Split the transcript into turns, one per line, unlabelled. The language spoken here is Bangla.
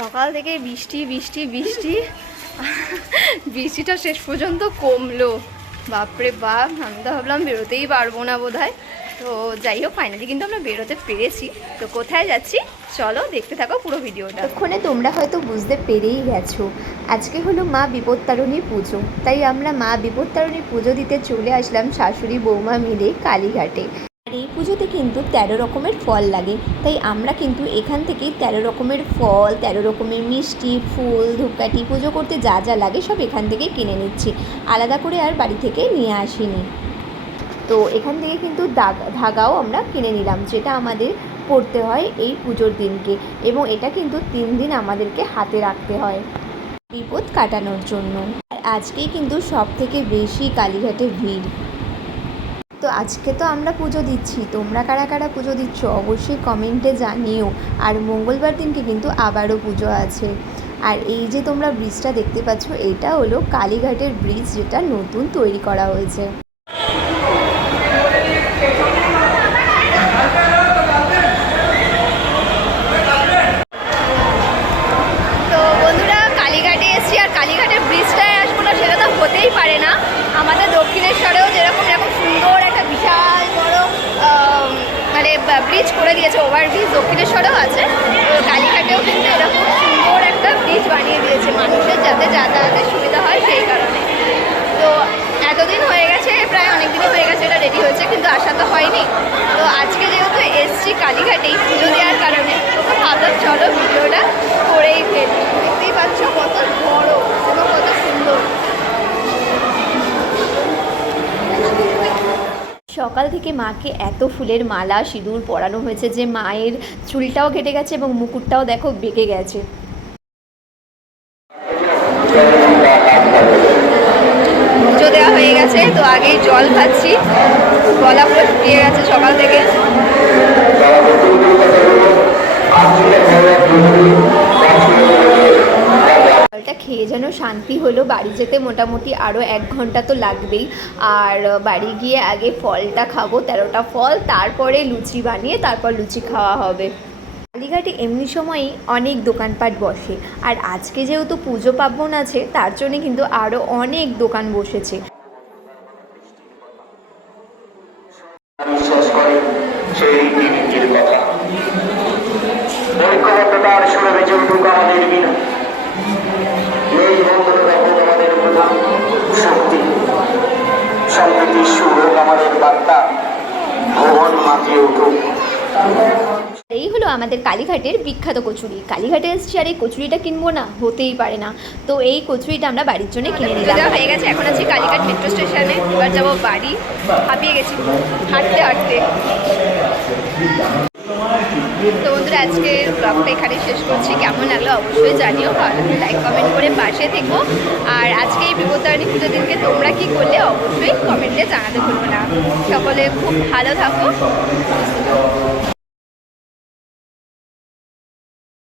সকাল থেকে বৃষ্টি বৃষ্টি বৃষ্টি। বৃষ্টিটা শেষ পর্যন্ত কমলো। বাপরে বাপ, আমি তো ভাবলাম বেরোতেই পারব না বোধ তো যাই হোক ফাইনালি কিন্তু আমরা বেরোতে পেরেছি। তো কোথায় যাচ্ছি? চলো দেখতে থাকো পুরো ভিডিওটা।
ততক্ষণে তোমরা হয়তো বুঝতে পেরেই গেছো, আজকে হলো মা বিপত্তারিণী পুজো। তাই আমরা মা বিপত্তারিণী পুজো দিতে চলে আসলাম শাশুড়ি বৌমা মিলে কালীঘাটে। পুজোতে কিন্তু তেরো রকমের ফল লাগে। তাই আমরা কিন্তু এখান থেকেই তেরো রকমের ফল, তেরো রকমের মিষ্টি, ফুল, ধূপকাঠি, পুজো করতে যা যা লাগে সব এখান থেকেই কিনে নিচ্ছি। আলাদা করে আর বাড়ি থেকে নিয়ে আসিনি। তো এখান থেকে কিন্তু ধাগাও আমরা কিনে নিলাম, যেটা আমাদের পড়তে হয় এই পুজোর দিনকে। এবং এটা কিন্তু তিন দিন আমাদেরকে হাতে রাখতে হয় বিপদ কাটানোর জন্য। আর আজকেই কিন্তু সব থেকে বেশি কালীঘাটে ভিড়। তো আজকে তো আমরা পুজো দিচ্ছি। তোমরা কারা কারা পুজো দিচ্ছ অবশ্যই কমেন্টে জানিও। আর মঙ্গলবার দিনকে কিন্তু আবারও পুজো আছে। আর এই যে তোমরা ব্রিজটা দেখতে পাচ্ছ, এটা হলো কালীঘাটের ব্রিজ যেটা নতুন তৈরি করা হয়েছে।
ব্রিজ করে দিয়েছে ওভার ব্রিজ দক্ষিণেশ্বরেও আছে। তো কালীঘাটেও কিন্তু এরকম সুন্দর একটা ব্রিজ বানিয়ে দিয়েছে মানুষের যাতে যাতায়াতের সুবিধা হয় সেই কারণে তো এতদিন হয়ে গেছে প্রায় অনেক দিনই হয়ে গেছে এটা রেডি হয়েছে কিন্তু আসা তো হয়নি তো আজকে যেহেতু এসছি কালীঘাটেই পুজো দেওয়ার কারণে তো ভাবলাম চলো ভিডিওটা করেই ফেলি দেখতেই পাচ্ছ কত বড় এবং কত সুন্দর
সকাল থেকে মাকে এত ফুলের মালা, সিঁদুর পরানো হয়েছে যে মায়ের চুলটাও কেটে গেছে এবং মুকুটটাও দেখো বেঁকে গেছে।
পুজো দেওয়া হয়ে গেছে, তো আগেই জল খাচ্ছি গলা পুরো শুকিয়ে গেছে সকাল থেকে।
খেয়ে যেন শান্তি হলো। বাড়ি যেতে মোটামুটি আরও এক ঘণ্টা তো লাগবেই। আর বাড়ি গিয়ে আগে ফলটা খাব, তেরোটা ফল, তারপরে লুচি বানিয়ে তারপর লুচি খাওয়া হবে। কালীঘাটে এমনি সময়ই অনেক দোকানপাট বসে। আর আজকে যেহেতু পুজো পার্বণ আছে, তার জন্য কিন্তু আরও অনেক দোকান বসেছে।
সেই কথা। বেঁচে উঠুক আমাদের বিনা। এই বন্ধন আমাদের প্রধান শক্তি সম্প্রীতির সুর আমাদের বার্তা। ভুবন মাতিয়ে উঠুক।
এই হলো আমাদের কালীঘাটের বিখ্যাত কচুরি। কালীঘাটে এসছি আর এই কচুরিটা কিনবো না হতেই পারে না। তো এই কচুরিটা আমরা বাড়ির জন্য কিনে নিলাম।
হয়ে গেছে এখন আছি কালীঘাট মেট্রো স্টেশনে এবার যাব বাড়ি। হাঁপিয়ে গেছি। হাঁটতে হাঁটতে। আজকের ব্লগটা এখানে শেষ করছি। কেমন লাগল অবশ্যই জানিও ভালো লাইক কমেন্ট করে পাশে থেকো। আর আজকে এই বিপদারণী পুজো দিনকে তোমরা কি করলে অবশ্যই কমেন্টে জানাতে ভুলবো না। সকলে খুব ভালো থাকো।